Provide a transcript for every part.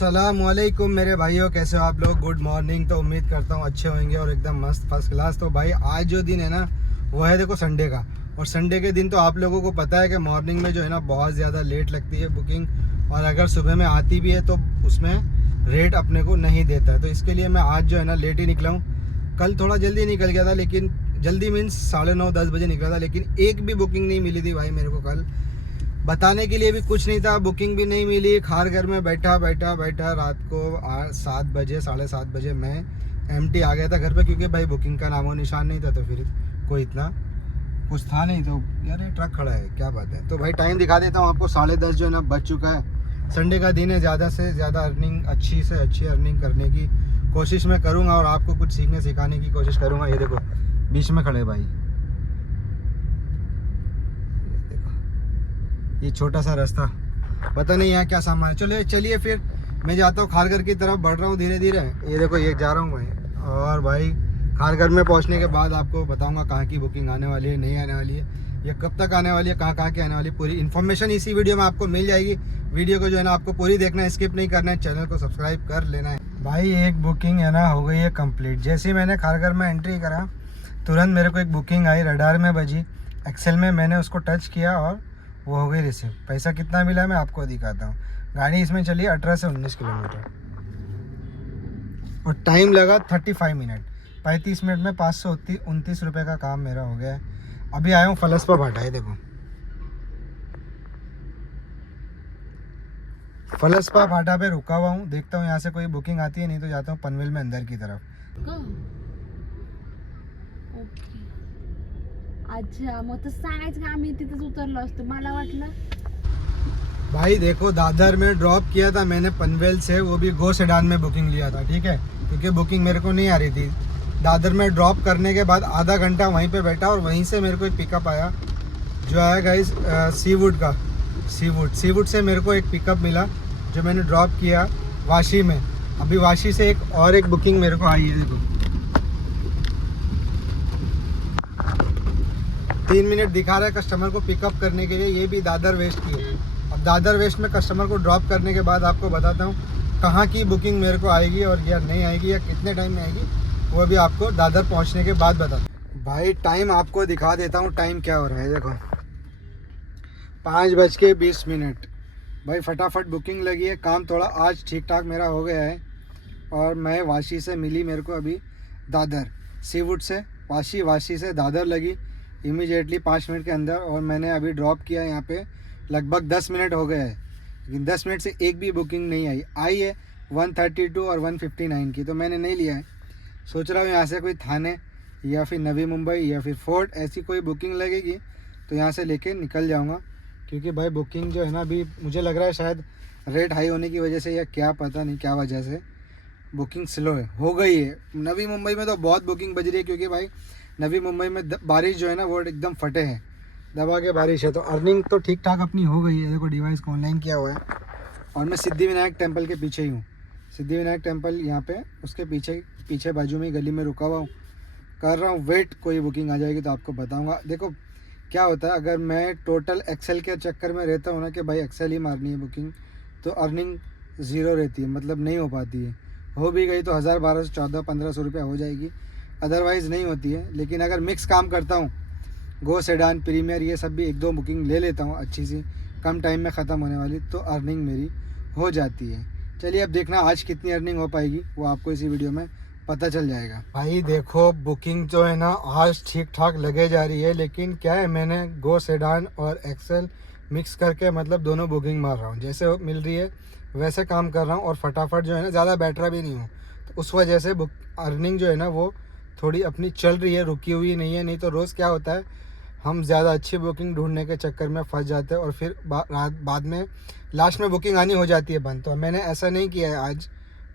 अस्सलामुअलैकुम मेरे भाइयों, कैसे हो आप लोग। Good morning. तो उम्मीद करता हूँ अच्छे होंगे और एकदम मस्त फर्स्ट क्लास। तो भाई आज जो दिन है ना वो है देखो संडे का। और संडे के दिन तो आप लोगों को पता है कि मॉर्निंग में जो है ना बहुत ज़्यादा लेट लगती है बुकिंग, और अगर सुबह में आती भी है तो उसमें रेट अपने को नहीं देता है। तो इसके लिए मैं आज जो है ना लेट ही निकला हूँ। कल थोड़ा जल्दी निकल गया था, लेकिन जल्दी मीन्स 9:30-10 बजे निकला था, लेकिन एक भी बुकिंग नहीं मिली थी भाई मेरे को। कल बताने के लिए भी कुछ नहीं था, बुकिंग भी नहीं मिली। खार घर में बैठा रात को 7 बजे 7:30 बजे मैं एम्प्टी आ गया था घर पे, क्योंकि भाई बुकिंग का नामो निशान नहीं था। तो फिर कोई इतना कुछ था नहीं। तो यार ये ट्रक खड़ा है, क्या बात है। तो भाई टाइम दिखा देता हूँ आपको, 10:30 जो है ना बज चुका है। संडे का दिन है, ज़्यादा से ज़्यादा अर्निंग, अच्छी से अच्छी अर्निंग करने की कोशिश मैं करूँगा और आपको कुछ सीखने सिखाने की कोशिश करूँगा। ये देखो बीच में खड़े भाई, ये छोटा सा रास्ता, पता नहीं यहाँ क्या सामान है। चलिए फिर मैं जाता हूँ खारघर की तरफ, बढ़ रहा हूँ धीरे धीरे। ये देखो ये जा रहा हूँ भाई। और भाई खारघर में पहुँचने के बाद आपको बताऊँगा कहाँ की बुकिंग आने वाली है, नहीं आने वाली है, ये कब तक आने वाली है, कहाँ की आने वाली है। पूरी इन्फॉर्मेशन इसी वीडियो में आपको मिल जाएगी। वीडियो को जो है ना आपको पूरी देखना है, स्किप नहीं करना है, चैनल को सब्सक्राइब कर लेना है। भाई एक बुकिंग है ना हो गई है कंप्लीट। जैसे ही मैंने खारघर में एंट्री करा तुरंत मेरे को एक बुकिंग आई, रडार में बजी। एक्सेल में मैंने उसको टच किया और वो हो गई रिसीव। पैसा कितना मिला मैं आपको दिखाता हूँ। गाड़ी इसमें चली 18 से 19 किलोमीटर और टाइम लगा 35 मिनट। 35 मिनट में 529 रुपये का काम मेरा हो गया है। अभी आया हूँ फलसपा भाटा है, देखो फलसपा भाटा पे रुका हुआ हूँ। देखता हूँ यहाँ से कोई बुकिंग आती है, नहीं तो जाता हूँ पनवेल में अंदर की तरफ। अच्छा, मग तर सांगायचं का आम्ही तिथेच उतरलो असतो, मला वाटलं। भाई देखो दादर में ड्रॉप किया था मैंने पनवेल से, वो भी गो सेडान में बुकिंग लिया था, ठीक है, क्योंकि बुकिंग मेरे को नहीं आ रही थी। दादर में ड्रॉप करने के बाद आधा घंटा वहीं पे बैठा और वहीं से मेरे को एक पिकअप आया, जो आया गाइस सीवुड का। सीवुड से मेरे को एक पिकअप मिला जो मैंने ड्रॉप किया वाशी में। अभी वाशी से एक बुकिंग मेरे को आई है, देखो 3 मिनट दिखा रहा है कस्टमर को पिकअप करने के लिए। ये भी दादर वेस्ट की है। अब दादर वेस्ट में कस्टमर को ड्रॉप करने के बाद आपको बताता हूँ कहाँ की बुकिंग मेरे को आएगी और या नहीं आएगी, या कितने टाइम में आएगी, वो भी आपको दादर पहुँचने के बाद बताता हूँ। भाई टाइम आपको दिखा देता हूँ, टाइम क्या हो रहा है, देखो 5:20। भाई फटाफट बुकिंग लगी है, काम थोड़ा आज ठीक ठाक मेरा हो गया है। और मैं वाशी से मिली मेरे को अभी दादर, सीवुड से वाशी से दादर लगी इमीडिएटली 5 मिनट के अंदर। और मैंने अभी ड्रॉप किया यहाँ पे, लगभग 10 मिनट हो गए हैं, लेकिन 10 मिनट से एक भी बुकिंग नहीं आई है 132 और 159 की, तो मैंने नहीं लिया है। सोच रहा हूँ यहाँ से कोई थाने या फिर नवी मुंबई या फिर फोर्ट ऐसी कोई बुकिंग लगेगी तो यहाँ से लेके निकल जाऊँगा। क्योंकि भाई बुकिंग जो है ना अभी मुझे लग रहा है शायद रेट हाई होने की वजह से या क्या, पता नहीं क्या वजह से बुकिंग स्लो हो गई है। नवी मुंबई में तो बहुत बुकिंग बज रही है, क्योंकि भाई नवी मुंबई में बारिश जो है ना वो एकदम फटे हैं, दबा के बारिश है। तो अर्निंग तो ठीक ठाक अपनी हो गई है। देखो डिवाइस को ऑनलाइन किया हुआ है और मैं सिद्धिविनायक टेम्पल के पीछे ही हूँ। सिद्धिविनायक टेम्पल यहाँ पे उसके पीछे बाजू में ही गली में रुका हुआ हूँ, कर रहा हूँ वेट। कोई बुकिंग आ जाएगी तो आपको बताऊँगा। देखो क्या होता है, अगर मैं टोटल एक्सेल के चक्कर में रहता हूँ ना कि भाई एक्सेल ही मारनी है बुकिंग, तो अर्निंग ज़ीरो रहती है, मतलब नहीं हो पाती है। हो भी गई तो 1000, 1200, 1400, 1500 रुपये हो जाएगी, अदरवाइज़ नहीं होती है। लेकिन अगर मिक्स काम करता हूँ, गो सेडान प्रीमियर ये सब भी 1-2 बुकिंग ले लेता हूँ अच्छी सी, कम टाइम में ख़त्म होने वाली, तो अर्निंग मेरी हो जाती है। चलिए अब देखना आज कितनी अर्निंग हो पाएगी, वो आपको इसी वीडियो में पता चल जाएगा। भाई देखो बुकिंग जो है ना आज ठीक ठाक लगे जा रही है, लेकिन क्या है मैंने गो सेडान और एक्सेल मिक्स करके मतलब दोनों बुकिंग मार रहा हूँ, जैसे मिल रही है वैसे काम कर रहा हूँ। और फटाफट जो है ना ज़्यादा बैटरा भी नहीं हूँ, तो उस वजह से अर्निंग जो है ना वो थोड़ी अपनी चल रही है, रुकी हुई नहीं है। नहीं तो रोज़ क्या होता है, हम ज़्यादा अच्छी बुकिंग ढूंढने के चक्कर में फंस जाते हैं और फिर बाद में लास्ट में बुकिंग आनी हो जाती है बंद। तो मैंने ऐसा नहीं किया है, आज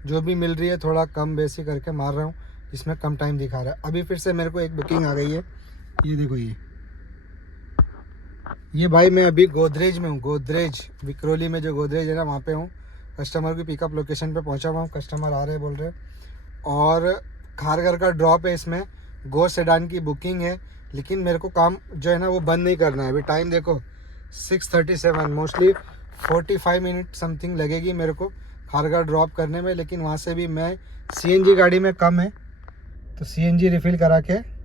जो भी मिल रही है थोड़ा कम बेसी करके मार रहा हूँ, इसमें कम टाइम दिखा रहा है। अभी फिर से मेरे को एक बुकिंग आ गई है, ये देखो ये भाई मैं अभी गोदरेज में हूँ, गोदरेज विक्रोली में जो गोदरेज है ना वहाँ पे हूँ। कस्टमर की पिकअप लोकेशन पे पहुँचा हुआ हूँ, कस्टमर आ रहे बोल रहे। और खारघर का ड्रॉप है, इसमें गो सेडान की बुकिंग है, लेकिन मेरे को काम जो है ना वो बंद नहीं करना है। अभी टाइम देखो 6:37, मोस्टली 45 मिनट समथिंग लगेगी मेरे को खारघर ड्रॉप करने में, लेकिन वहाँ से भी मैं CNG गाड़ी में कम है तो CNG रिफ़िल करा के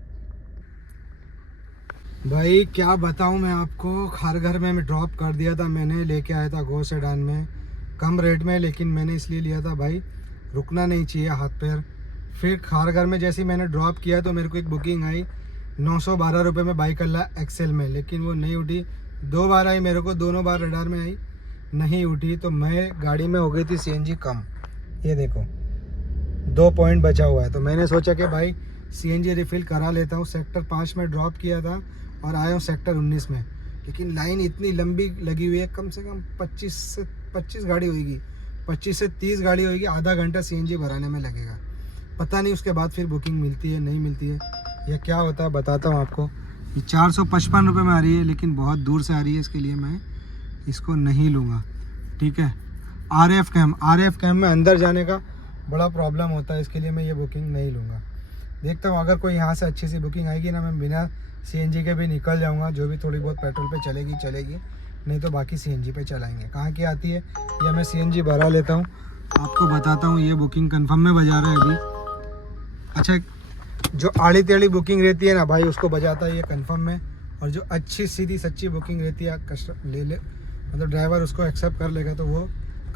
भाई क्या बताऊँ मैं आपको। खारघर में मैं ड्रॉप कर दिया था, मैंने लेके आया था गो सेडान में कम रेट में, लेकिन मैंने इसलिए लिया था भाई रुकना नहीं चाहिए हाथ पैर। फिर खारघर में जैसे मैंने ड्रॉप किया तो मेरे को एक बुकिंग आई 912 रुपये में बाइकल्ला एक्सेल में, लेकिन वो नहीं उठी। 2 बार आई मेरे को, दोनों बार रडार में आई, नहीं उठी। तो मैं गाड़ी में हो गई थी CNG कम, ये देखो 2 पॉइंट बचा हुआ है। तो मैंने सोचा कि भाई CNG रिफ़िल करा लेता हूँ। सेक्टर 5 में ड्रॉप किया था और आया हूँ सेक्टर 19 में, लेकिन लाइन इतनी लंबी लगी हुई है, कम से कम 25 गाड़ी होगी, 25 से 30 गाड़ी होगी। आधा घंटा CNG भराने में लगेगा, पता नहीं उसके बाद फिर बुकिंग मिलती है नहीं मिलती है या क्या होता है, बताता हूँ आपको। ये 455 रुपये में आ रही है, लेकिन बहुत दूर से आ रही है, इसके लिए मैं इसको नहीं लूँगा, ठीक है। RF कैम में अंदर जाने का बड़ा प्रॉब्लम होता है, इसके लिए मैं ये बुकिंग नहीं लूँगा। देखता हूँ अगर कोई यहाँ से अच्छी सी बुकिंग आएगी ना, मैं बिना CNG के भी निकल जाऊँगा, जो भी थोड़ी बहुत पेट्रोल पे चलेगी, नहीं तो बाकी CNG पे चलाएंगे। कहाँ की आती है या मैं CNG भरा लेता हूँ, आपको बताता हूँ। ये बुकिंग कंफर्म में बजा रहा है अभी। अच्छा, जो आड़ी टेढ़ी बुकिंग रहती है ना भाई, उसको बजाता है ये कंफर्म में, और जो अच्छी सीधी सच्ची बुकिंग रहती है मतलब ड्राइवर उसको एक्सेप्ट कर लेगा, तो वो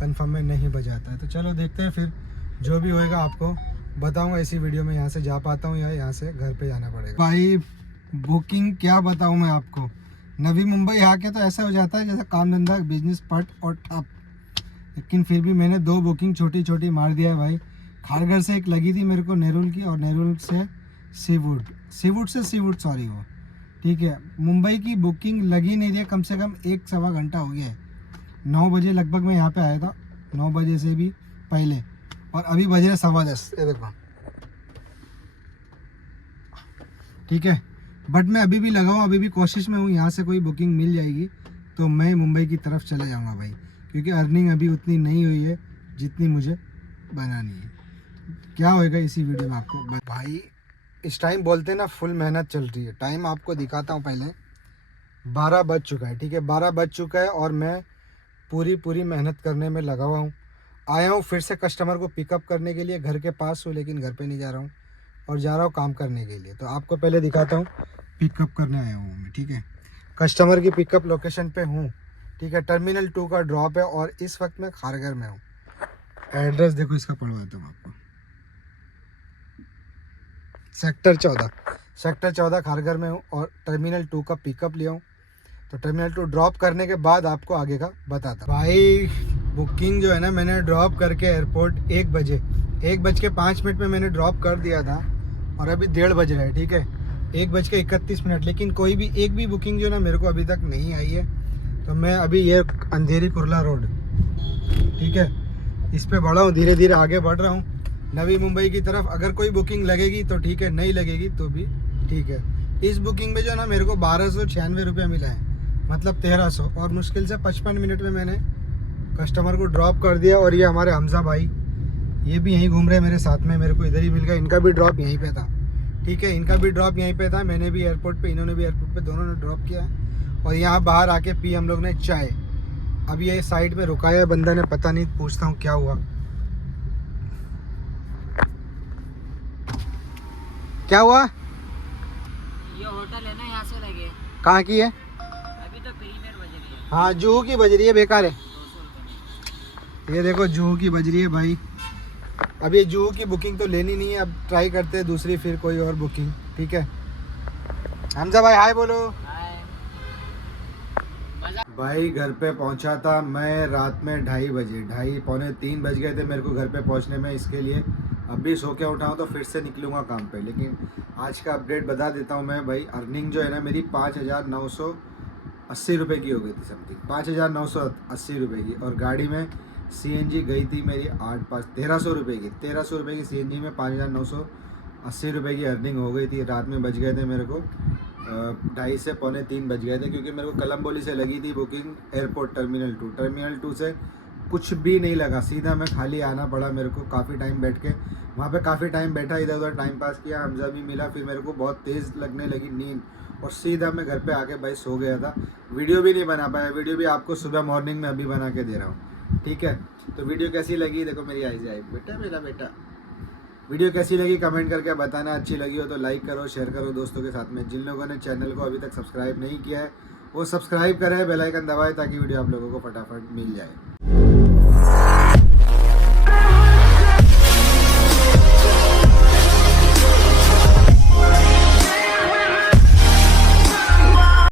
कंफर्म में नहीं बजाता है। तो चलो देखते हैं, फिर जो भी होएगा आपको बताऊंगा इसी वीडियो में। यहाँ से जा पाता हूँ या यहाँ से घर पे जाना पड़ेगा। भाई बुकिंग क्या बताऊँ मैं आपको, नवी मुंबई आके तो ऐसा हो जाता है जैसे काम धंधा बिजनेस पट और ठप, लेकिन फिर भी मैंने 2 बुकिंग छोटी छोटी मार दिया है भाई। खारघर से एक लगी थी मेरे को नेरुल की, और नेरुल से सीवुड सॉरी वो, ठीक है। मुंबई की बुकिंग लगी नहीं रही है, कम से कम 1 सवा घंटा हो गया है। 9 बजे लगभग मैं यहाँ पे आया था, 9 बजे से भी पहले, और अभी बज रहे 10:15, ये देखो, ठीक है। बट मैं अभी भी लगा हूँ, अभी भी कोशिश में हूँ, यहाँ से कोई बुकिंग मिल जाएगी तो मैं मुंबई की तरफ चले जाऊँगा भाई, क्योंकि अर्निंग अभी उतनी नहीं हुई है जितनी मुझे बनानी है। क्या होएगा इसी वीडियो में आपको भाई। इस टाइम बोलते हैं ना फुल मेहनत चल रही है। टाइम आपको दिखाता हूँ पहले, 12 बज चुका है, ठीक है, 12 बज चुका है और मैं पूरी मेहनत करने में लगा हुआ हूँ। आया हूँ फिर से कस्टमर को पिकअप करने के लिए, घर के पास हूँ लेकिन घर पे नहीं जा रहा हूँ, और जा रहा हूँ काम करने के लिए। तो आपको पहले दिखाता हूँ, पिकअप करने आया हूँ मैं, ठीक है। कस्टमर की पिकअप लोकेशन पे हूँ, ठीक है। टर्मिनल 2 का ड्रॉप है और इस वक्त मैं खारघर में हूँ। एड्रेस देखो इसका, पढ़वाता हूँ आपको। सेक्टर 14 खारघर में हूँ और टर्मिनल 2 का पिकअप लिया हूँ। तो टर्मिनल 2 ड्रॉप करने के बाद आपको आगे का बताता भाई। बुकिंग जो है ना, मैंने ड्रॉप करके एयरपोर्ट 1:05 में मैंने ड्रॉप कर दिया था, और अभी 1:30 बज रहा है, ठीक है, 1:31, लेकिन कोई भी एक भी बुकिंग जो ना मेरे को अभी तक नहीं आई है। तो मैं अभी ये अंधेरी कुर्ला रोड, ठीक है, इस पे बढ़ा हूँ, धीरे धीरे आगे बढ़ रहा हूँ नवी मुंबई की तरफ। अगर कोई बुकिंग लगेगी तो ठीक है, नहीं लगेगी तो भी ठीक है। इस बुकिंग में जो ना मेरे को 1296 रुपये मिला है, मतलब 1300, और मुश्किल से 55 मिनट में मैंने कस्टमर को ड्रॉप कर दिया। और ये हमारे हमजा भाई, ये भी यहीं घूम रहे हैं मेरे साथ में, मेरे को इधर ही मिल गया। इनका भी ड्रॉप यहीं पे था, ठीक है, इनका भी ड्रॉप यहीं पे था। मैंने भी एयरपोर्ट पे, इन्होंने भी एयरपोर्ट पे, दोनों ने ड्रॉप किया। और यहाँ बाहर आके पी हम लोग ने चाय। अभी ये साइड में रुकाया है बंदा ने, पता नहीं, पूछता हूँ क्या हुआ। क्या हुआ? ये होटल है ना, यहाँ से लगे। कहाँ की है? अभी तो प्रीमियर बज रही है। हाँ, जूहू की बज रही है, बेकार है। 200 रुपये। ये देखो जूहू की बज रही है भाई। अब ये जूहू की बुकिंग तो लेनी नहीं है, अब ट्राई करते हैं दूसरी, फिर कोई और बुकिंग, ठीक है। हमजा भाई हाय बोलो। हाय। भाई घर पे पहुंचा था मैं रात में 2:30 बजे, 2:30 पौने 3 बज गए थे मेरे को घर पे पहुंचने में। इसके लिए अभी सो के उठाऊँ तो फिर से निकलूँगा काम पे। लेकिन आज का अपडेट बता देता हूँ मैं भाई। अर्निंग जो है ना मेरी 5,980 रुपये की हो गई थी, समथिंग 5,980 रुपये की। और गाड़ी में CNG गई थी मेरी 1300 रुपये की। 1300 रुपये की CNG में 5,980 रुपये की अर्निंग हो गई थी। रात में बज गए थे मेरे को 2:30 से पौने 3 बज गए थे, क्योंकि मेरे को कलम्बोली से लगी थी बुकिंग एयरपोर्ट टर्मिनल 2। टर्मिनल 2 से कुछ भी नहीं लगा, सीधा मैं खाली आना पड़ा मेरे को। काफ़ी टाइम बैठ के वहाँ पे काफ़ी टाइम बैठा, इधर उधर टाइम पास किया। हमजा भी मिला, फिर मेरे को बहुत तेज़ लगने लगी नींद, और सीधा मैं घर पे आके भाई सो गया था। वीडियो भी नहीं बना पाया। वीडियो भी आपको सुबह मॉर्निंग में अभी बना के दे रहा हूँ। ठीक है। तो वीडियो कैसी लगी, देखो मेरी आई आई बेटा, मेरा बेटा, वीडियो कैसी लगी कमेंट करके बताना। अच्छी लगी हो तो लाइक करो, शेयर करो दोस्तों के साथ में। जिन लोगों ने चैनल को अभी तक सब्सक्राइब नहीं किया है वो सब्सक्राइब करें, बेल आइकन दबाएं ताकि वीडियो आप लोगों को फटाफट मिल जाए।